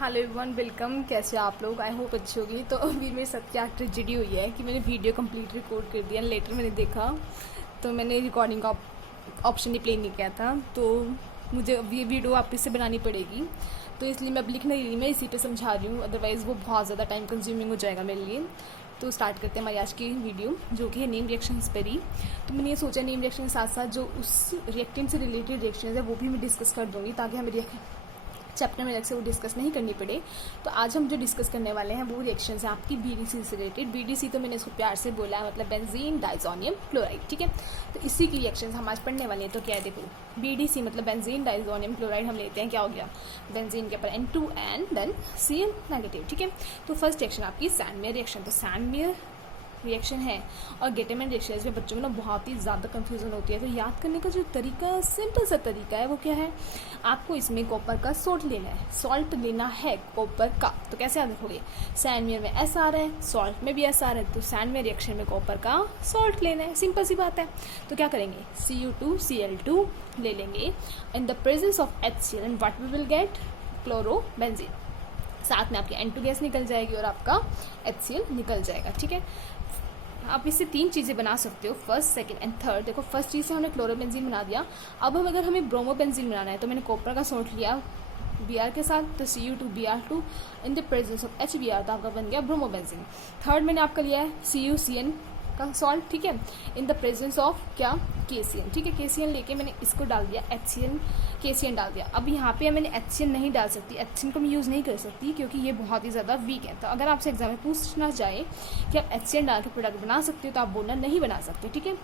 Hello everyone, welcome. कैसे हैं आप लोग? आई होप अच्छी होगी। तो अभी मेरे साथ क्या ट्रेजेडी हुई है कि मैंने वीडियो कंप्लीट रिकॉर्ड कर दिया, लेटर मैंने देखा तो मैंने रिकॉर्डिंग का ऑप्शन ही प्ले नहीं किया था, तो मुझे अब ये वीडियो वापस से बनानी पड़ेगी। तो इसलिए मैं अब लिख नहीं रही, मैं इसी पे समझा रही हूँ, अदरवाइज़ वो बहुत ज़्यादा टाइम कंज्यूमिंग हो जाएगा मेरे लिए। तो स्टार्ट करते हैं हमारी आज की वीडियो, जो कि है नेम रिएक्शंस पर ही। तो मैंने ये सोचा नेम रिएक्शन के साथ साथ जो उस रिएक्टेंट से रिलेटेड रिएक्शन है वो भी मैं डिस्कस कर दूँगी, ताकि हमें चैप्टर में अलग से वो डिस्कस नहीं करनी पड़े। तो आज हम जो डिस्कस करने वाले हैं वो रिएक्शन है आपकी बीडीसी से रिलेटेड। बीडीसी तो मैंने इसको प्यार से बोला है, मतलब बेंजीन डाइजोनियम क्लोराइड, ठीक है। तो इसी की रिएक्शन हम आज पढ़ने वाले हैं। तो क्या है, देखो, बीडीसी मतलब बेंजीन डाइजोनियम क्लोराइड हम लेते हैं, क्या हो गया, बेंजीन के ऊपर N2 and then Cl negative, ठीक है। तो फर्स्ट रिएक्शन आपकी सैंडमेयर रिएक्शन। तो सैंडमेयर रिएक्शन है और गेटरमैन रिएक्शन है, इसमें बच्चों में ना बहुत ही ज़्यादा कंफ्यूजन होती है। तो याद करने का जो तरीका, सिंपल सा तरीका है, वो क्या है, आपको इसमें कॉपर का सॉल्ट लेना है, सॉल्ट लेना है कॉपर का। तो कैसे याद रखोगे, सैंडमेयर में एस आ रहा है, सॉल्ट में भी एस आ रहा है, तो सैंडमेयर रिएक्शन में कॉपर का सॉल्ट लेना है, सिंपल सी बात है। तो क्या करेंगे, Cu2Cl2 ले लेंगे in the presence of HCl and what we will get, chlorobenzene. साथ में आपकी N2 गैस निकल जाएगी और आपका HCl निकल जाएगा, ठीक है। आप इससे तीन चीज़ें बना सकते हो, फर्स्ट, सेकंड एंड थर्ड। देखो, फर्स्ट चीज़ से हमने क्लोरोबेंजीन बना दिया। अब हम अगर हमें ब्रोमोबेंजीन बनाना है तो मैंने कॉपर का सॉल्ट लिया Br के साथ, तो Cu2Br2 in the presence of HBr, तो आपका बन गया ब्रोमोबेंजीन। थर्ड मैंने आपका लिया है CuCN का सॉल्ट, ठीक है, इन द प्रेजेंस ऑफ क्या, KCN, ठीक है। KCN लेके मैंने इसको डाल दिया, HCN KCN डाल दिया। अब यहाँ पे मैंने HCN नहीं डाल सकती, HCN को मैं यूज़ नहीं कर सकती क्योंकि ये बहुत ही ज़्यादा वीक है। तो अगर आपसे एग्जाम में पूछना जाए कि आप HCN डाल के प्रोडक्ट बना सकते हो, तो आप बोलना नहीं बना सकते, ठीक है।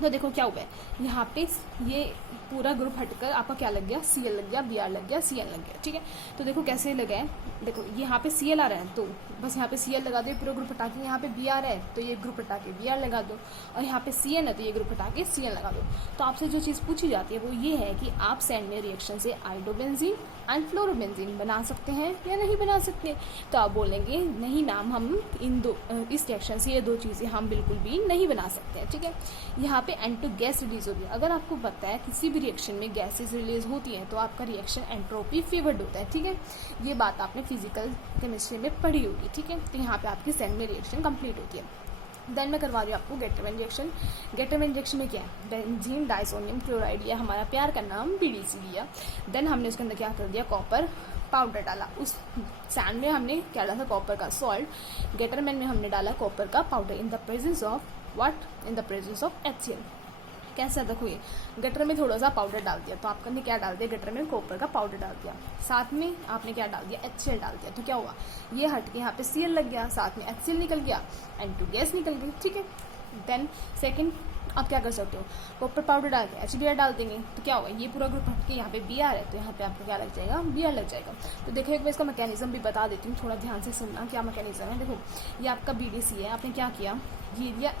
तो देखो क्या हुआ है, यहाँ पे ये पूरा ग्रुप हटकर आपका क्या लग गया, Cl लग गया, Br लग गया, Cn लग गया, ठीक है। तो देखो कैसे लगा है, देखो यहाँ पे Cl आ रहा है तो बस यहाँ पे Cl लगा दो, पूरा ग्रुप हटा के यहाँ पे Br है तो ये ग्रुप हटा के Br लगा दो, और यहाँ पे Cn है तो ये ग्रुप हटा के Cn लगा दो। तो आपसे जो चीज़ पूछी जाती है वो ये है कि आप सैंडमेयर रिएक्शन से आइडोबेंजीन एंड फ्लोरोबेंजीन बना सकते हैं या नहीं बना सकते। तो आप बोलेंगे नहीं मैम, हम इस रिएक्शन से ये दो चीज़ें हम बिल्कुल भी नहीं बना सकते हैं, ठीक है। यहाँ पे N2 गैस रिलीज हो रही है। अगर आपको पता है किसी भी रिएक्शन में गैसेस रिलीज होती हैं तो आपका रिएक्शन एंट्रोपी फेवर्ड होता है, ठीक है। ये बात आपने फिजिकल केमिस्ट्री में पढ़ी होगी, ठीक है। तो यहाँ पे आपकी सैंडमेयर रिएक्शन कंप्लीट होती है। देन मैं करवा रही हूँ आपको गेटरमैन रिएक्शन। गेटरमैन रिएक्शन में क्या है, बेंजीन डाइसोनियम क्लोराइड, या हमारा प्यार का नाम BDC लिया। देन हमने उसके अंदर क्या कर दिया, कॉपर पाउडर डाला। उस सैंड में हमने क्या डाला था, कॉपर का सॉल्ट। गेटरमैन में हमने डाला कॉपर का powder in the presence of what, in the presence of HCl। कैसे देखो, ये गटर में थोड़ा सा पाउडर डाल दिया, तो आपने क्या डाल दिया, गटर में कॉपर का पाउडर डाल दिया, साथ में आपने क्या डाल दिया, HCl डाल दिया। तो क्या हुआ, ये हट के यहाँ पे Cl लग गया, साथ में HCl निकल गया, N2 गैस निकल गई, ठीक है। देन सेकंड आप क्या कर सकते हो, कॉपर पाउडर डाल के HBr डाल देंगे, तो क्या होगा, ये पूरा ग्रुप हट के यहाँ पे Br है तो यहाँ पे आपको क्या लग जाएगा, Br लग जाएगा। तो देखो एक बार इसका मैकेनिज्म भी बता देती हूँ, थोड़ा ध्यान से सुनना क्या मैकेनिज्म है। देखो ये आपका BDC है, आपने क्या किया, ये दिया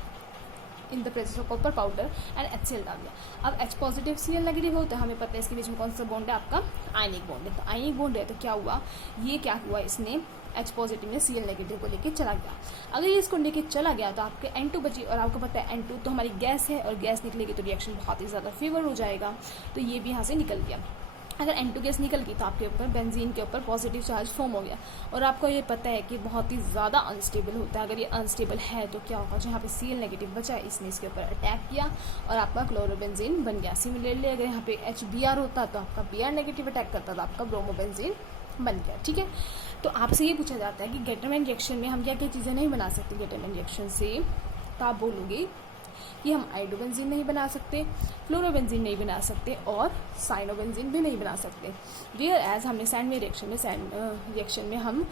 इन the presence of copper powder and HCl डाल दिया। अब H पॉजिटिव Cl नेगेटिव होता है, हमें पता है इसके बीच में कौन सा बॉन्ड है, आपका आयनिक बॉन्ड है। तो आयनिक बॉन्ड है तो क्या हुआ, ये क्या हुआ, इसने H पॉजिटिव में Cl नेगेटिव को लेके चला गया। अगर ये इसको लेके चला गया तो आपके N2 बची, और आपको पता है N2 तो हमारी गैस है और गैस निकलेगी तो रिएक्शन बहुत ही ज़्यादा फेवर हो जाएगा, तो ये भी यहाँ से निकल गया। अगर N2 गैस निकल गई तो आपके ऊपर बेंजीन के ऊपर पॉजिटिव चार्ज फॉर्म हो गया, और आपको ये पता है कि बहुत ही ज़्यादा अनस्टेबल होता है। अगर ये अनस्टेबल है तो क्या होगा, जहाँ पे Cl नेगेटिव बचा है इसने इसके ऊपर अटैक किया और आपका क्लोरोबेंजीन बन गया। सिमिलरली अगर यहाँ पे HBr होता तो आपका Br नेगेटिव अटैक करता तो आपका ब्रोमोबेंजीन बन गया, ठीक है। तो आपसे ये पूछा जाता है कि गेटरमैन रिएक्शन में हम क्या क्या चीज़ें नहीं बना सकते गेटरमैन रिएक्शन से, तो आप बोलोगे कि हम आइडोबेंजीन नहीं बना सकते, फ्लोरोबेंजीन नहीं बना सकते और साइनोबेंजीन भी नहीं बना सकते। वेयर एज हमने सैंडमेयर रिएक्शन में हम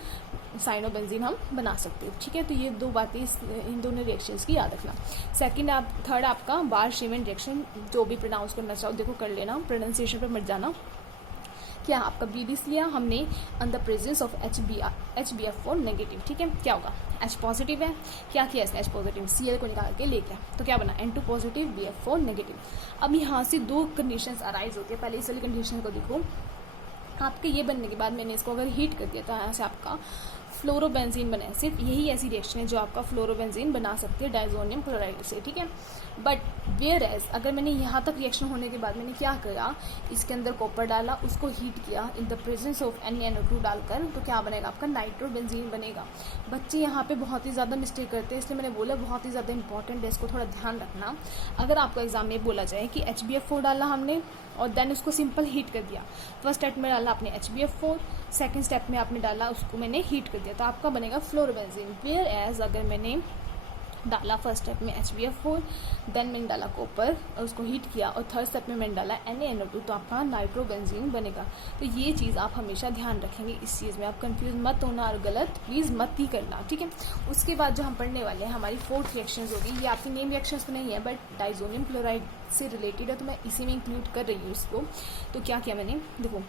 साइनोबेंजीन हम बना सकते हैं, ठीक है। तो ये दो बातें इन दोनों रिएक्शंस की याद रखना। सेकंड थर्ड आपका बार-शेमन रिएक्शन, जो भी प्रोनाउंस करना चाहो देखो कर लेना, प्रोनाउंसिएशन पर मत जाना। क्या आपका BDC लिया हमने इन the presence of HBr4 negative, ठीक है। क्या होगा, H पॉजिटिव है, क्या किया इसने, H पॉजिटिव Cl को निकाल के ले गया, तो क्या बना, N2 पॉजिटिव Br4 नेगेटिव। अब यहाँ से दो कंडीशंस अराइज होती है। पहले इस वाली कंडीशन को देखो, आपके ये बनने के बाद मैंने इसको अगर हीट कर दिया तो यहाँ से आपका फ्लोरोबेंजीन बने। सिर्फ यही ऐसी रिएक्शन है जो आपका फ्लोरोबेंजीन बना सकती है डायजोनियम क्लोराइड से, ठीक है। बट वेयर एज अगर मैंने यहाँ तक रिएक्शन होने के बाद मैंने क्या किया, इसके अंदर कॉपर डाला, उसको हीट किया इन द प्रेजेंस ऑफ NaNO2 डालकर, तो क्या बनेगा आपका नाइट्रोबेंजीन बनेगा। बच्चे यहाँ पे बहुत ही ज़्यादा मिस्टेक करते हैं, इसलिए मैंने बोला बहुत ही ज़्यादा इंपॉर्टेंट है, इसको थोड़ा ध्यान रखना। अगर आपको एग्जाम में बोला जाए कि HbF4 डाला हमने और देन उसको सिंपल हीट कर दिया, फर्स्ट स्टेप में डाला आपने HbF4, सेकंड स्टेप में आपने डाला उसको मैंने हीट कर दिया, तो आपका बनेगा फ्लोरोबेंजीन। वेयर एज अगर मैंने डाला फर्स्ट स्टेप में HbF4, देन मैंने डाला कॉपर और उसको हीट किया, और थर्ड स्टेप में मैंने डाला NaNO2, तो आपका नाइट्रोबेंजीन बनेगा। तो ये चीज़ आप हमेशा ध्यान रखेंगे, इस चीज़ में आप कंफ्यूज मत होना और गलत प्लीज़ मत ही करना, ठीक है। उसके बाद जो हम पढ़ने वाले हैं हमारी फोर्थ रिएक्शंस होगी, ये आपकी नेम रिएक्शंस तो नहीं है बट डाइजोनियम क्लोराइड से रिलेटेड है, तो मैं इसी में इंक्लूड कर रही हूँ इसको। तो क्या किया मैंने, देखो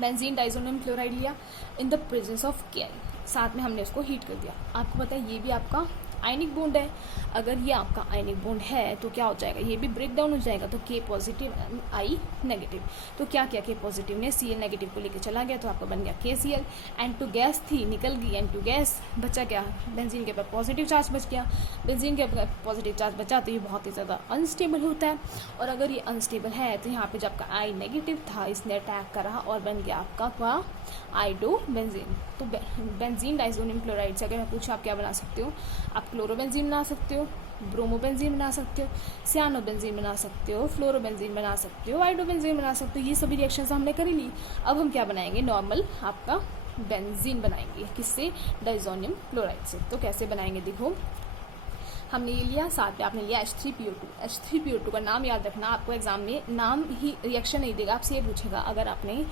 बेंजीन डाइजोनियम क्लोराइड लिया इन द प्रेजेंस ऑफ Ki, साथ में हमने उसको हीट कर दिया। आपको पता है ये भी आपका आयनिक बॉन्ड है, अगर ये आपका आयनिक बॉन्ड है तो क्या हो जाएगा, ये भी ब्रेक डाउन हो जाएगा, तो K पॉजिटिव I नेगेटिव। तो क्या किया, K पॉजिटिव ने Cl नेगेटिव को लेकर चला गया, तो आपका बन गया KCl। N2 गैस थी, निकल गई N2 गैस, बचा क्या, बेंजीन के ऊपर पॉजिटिव चार्ज बच गया। बेंजीन के ऊपर पॉजिटिव चार्ज बचा तो ये बहुत ही ज़्यादा अनस्टेबल होता है, और अगर ये अनस्टेबल है तो यहाँ पे जब आपका I नेगेटिव था इसने अटैक करा और बन गया आपका क्या, आइडो बेंजीन। तो बेंजीन डाइजोनियम क्लोराइड से अगर मैं पूछूँ आप क्या बना सकते हो, आप क्लोरोबेंजीन बना सकते हो, ब्रोमोबेंजीन बना सकते हो, सियानोबेंजीन बना सकते हो, फ्लोरोबेंजीन बना सकते हो, आइडोबेंजीन बना सकते हो। ये सभी रिएक्शंस हमने करी ली। अब हम क्या बनाएंगे, नॉर्मल आपका बेंजीन बनाएंगे, किससे, डाइजोनियम क्लोराइड से। तो कैसे बनाएंगे, देखो हमने ये लिया, साथ में आपने लिया H3PO2। H3PO2 का नाम याद रखना, आपको एग्जाम में नाम ही रिएक्शन नहीं देगा, आपसे ये पूछेगा अगर आपने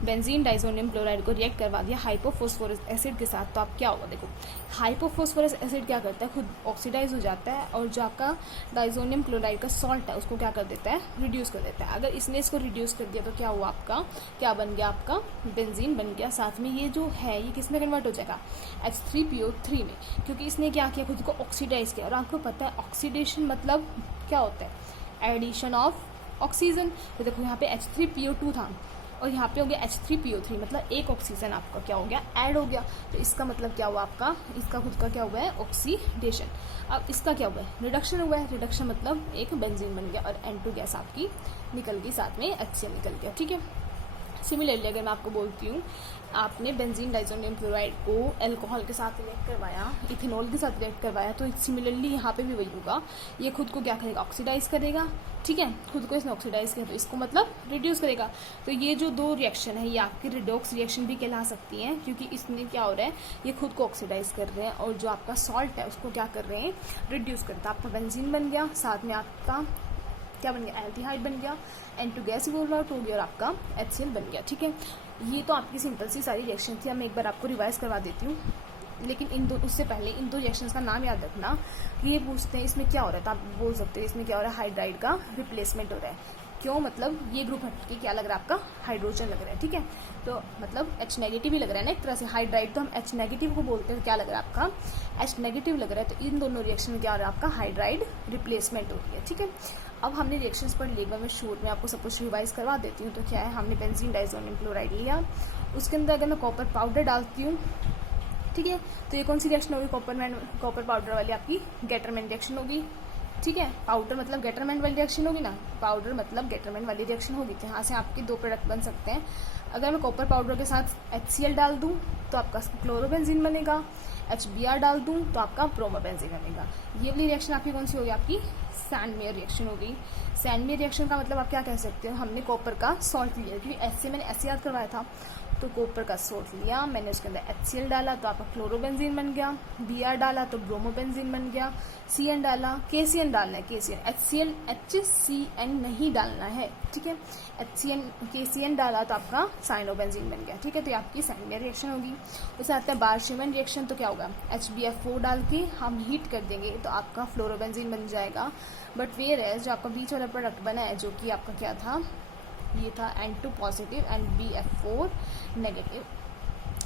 बेंजीन डाइजोनियम क्लोराइड को रिएक्ट करवा दिया हाइपोफॉस्फोरस एसिड के साथ तो आप क्या होगा। देखो हाइपोफॉस्फोरस एसिड क्या करता है, खुद ऑक्सीडाइज हो जाता है, और जो आपका डाइजोनियम क्लोराइड का सॉल्ट है उसको क्या कर देता है, रिड्यूस कर देता है। अगर इसने इसको रिड्यूस कर दिया तो क्या हुआ आपका, क्या बन गया आपका, बेंजीन बन गया। साथ में ये जो है ये किस में कन्वर्ट हो जाएगा, H3PO3 में, क्योंकि इसने क्या किया, खुद को ऑक्सीडाइज किया। और आपको पता है ऑक्सीडेशन मतलब क्या होता है, एडिशन ऑफ ऑक्सीजन। तो देखो यहाँ पे H3PO2 था और यहाँ पे हो गया H3PO3, मतलब एक ऑक्सीजन आपका क्या हो गया, ऐड हो गया। तो इसका मतलब क्या हुआ आपका, इसका खुद का क्या हुआ है, ऑक्सीडेशन। अब इसका क्या हुआ है, रिडक्शन हुआ है। रिडक्शन मतलब एक बेंजीन बन गया और N2 गैस आपकी निकल गई, साथ में HCl निकल गया, ठीक है। सिमिलरली अगर मैं आपको बोलती हूँ, आपने बेंजीन डाइजोनियम क्लोराइड को अल्कोहल के साथ रिएक्ट करवाया, इथेनॉल के साथ रिएक्ट करवाया, तो सिमिलरली यहाँ पे भी वही होगा, ये खुद को क्या करेगा, ऑक्सीडाइज करेगा, ठीक है। खुद को इसने ऑक्सीडाइज किया तो इसको मतलब रिड्यूस करेगा। तो ये जो दो रिएक्शन है ये आपकी रिडॉक्स रिएक्शन भी कहला सकती हैं, क्योंकि इसमें क्या हो रहा है, ये खुद को ऑक्सीडाइज कर रहे हैं और जो आपका सॉल्ट है उसको क्या कर रहे हैं, रिड्यूस करता है। आपका बेंजीन बन गया, साथ में आपका क्या बन गया, एल्डिहाइड बन गया, N2 गैस इवॉल्व आउट हो गया और आपका HCl बन गया, ठीक है। ये तो आपकी सिंपल सी सारी रिएक्शन थी, मैं एक बार आपको रिवाइज करवा देती हूँ। लेकिन उससे पहले इन दो रिएक्शंस का नाम याद रखना। ये पूछते हैं इसमें क्या हो रहा है, तो आप बोल सकते हैं इसमें क्या हो रहा है, हाइड्राइड का रिप्लेसमेंट हो रहा है। क्यों, मतलब ये ग्रुप हट के क्या लग रहा है आपका, हाइड्रोजन लग रहा है, ठीक है। तो मतलब H नेगेटिव ही लग रहा है ना एक तरह से, हाइड्राइड तो हम H नेगेटिव को बोलते हैं, क्या लग रहा है आपका, H नेगेटिव लग रहा है। तो इन दोनों रिएक्शन में क्या हो रहा है आपका, हाइड्राइड रिप्लेसमेंट हो रही है, ठीक है। अब हमने रिएक्शंस पढ़ ली, मैं शॉर्ट में आपको सब कुछ रिवाइज करवा देती हूँ। तो क्या है, हमने बेंजीन डाइजोनियम क्लोराइड लिया, उसके अंदर अगर मैं कॉपर पाउडर डालती हूँ, ठीक है, तो ये कौन सी रिएक्शन होगी, कॉपर पाउडर वाली आपकी गेटरमैन रिएक्शन होगी, ठीक है। पाउडर मतलब गेटरमैन वाली रिएक्शन होगी ना, पाउडर मतलब गेटरमैन वाली रिएक्शन होगी। तो यहाँ से आपके दो प्रोडक्ट बन सकते हैं। अगर मैं कॉपर पाउडर के साथ HCl डाल दूँ तो आपका क्लोरोबेंजीन बनेगा, HBr डाल दूँ तो आपका ब्रोमोबेंजीन बनेगा। ये वाली रिएक्शन आपकी कौन सी होगी, आपकी सैंडमेयर रिएक्शन होगी। सैंडमेयर रिएक्शन का मतलब आप क्या कह सकते हो, हमने कॉपर का सॉल्ट लिया, क्योंकि ऐसे मैंने ऐसे याद करवाया था। तो कॉपर का सॉल्ट लिया, मैंने उसके अंदर HCl डाला तो आपका क्लोरोबेंजीन बन गया, Br डाला तो ब्रोमोबेंजीन बन गया, Cn डाला, KCN डालना है, KCN HCN नहीं डालना है, ठीक है। KCN डाला तो आपका साइनोबेंजीन बन गया, ठीक है। तो ये आपकी सैंडमेयर रिएक्शन होगी। उससे आता है बार-शेमन रिएक्शन, तो क्या होगा, HbF4 डाल के हम हीट कर देंगे तो आपका फ्लोरोबेंजीन बन जाएगा। बट वेयर है जो आपका बीच वाला प्रोडक्ट बना है, जो कि आपका क्या था, ये था N2 positive and BF4 negative.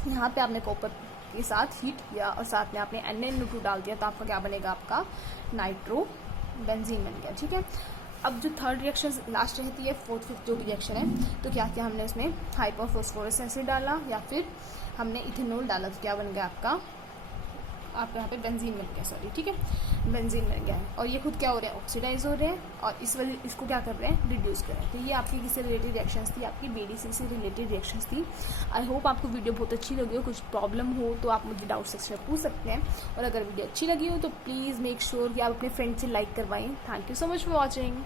यहाँ पे आपने कॉपर के साथ हीट किया और साथ में आपने NaNO2 डाल दिया, तो आपका क्या बनेगा, आपका नाइट्रोबेंजीन बन गया, ठीक है। अब जो थर्ड रिएक्शन लास्ट रहती है, फोर्थ फिफ्थ जो रिएक्शन है, तो क्या किया हमने इसमें हाइपोफॉस्फोरस एसिड डाला या फिर हमने इथेनॉल डाला, तो क्या बन गया आपका यहाँ पे बेंजीन बन गया, सॉरी, ठीक है, बेंजीन बन गया है। और ये खुद क्या हो रहा है, ऑक्सीडाइज हो रहे हैं और इस वजह इसको क्या कर रहे हैं, रिड्यूस कर रहे हैं। तो ये आपकी किससे रिलेटेड रिएक्शंस थी, आपकी बीडीसी से रिलेटेड रिएक्शंस थी। आई होप आपको वीडियो बहुत अच्छी लगी हो। कुछ प्रॉब्लम हो तो आप मुझे डाउट सेक्शन में पूछ सकते हैं, और अगर वीडियो अच्छी लगी हो तो प्लीज़ मेक श्योर कि आप अपने फ्रेंड से लाइक करवाएं। Thank you so much for watching.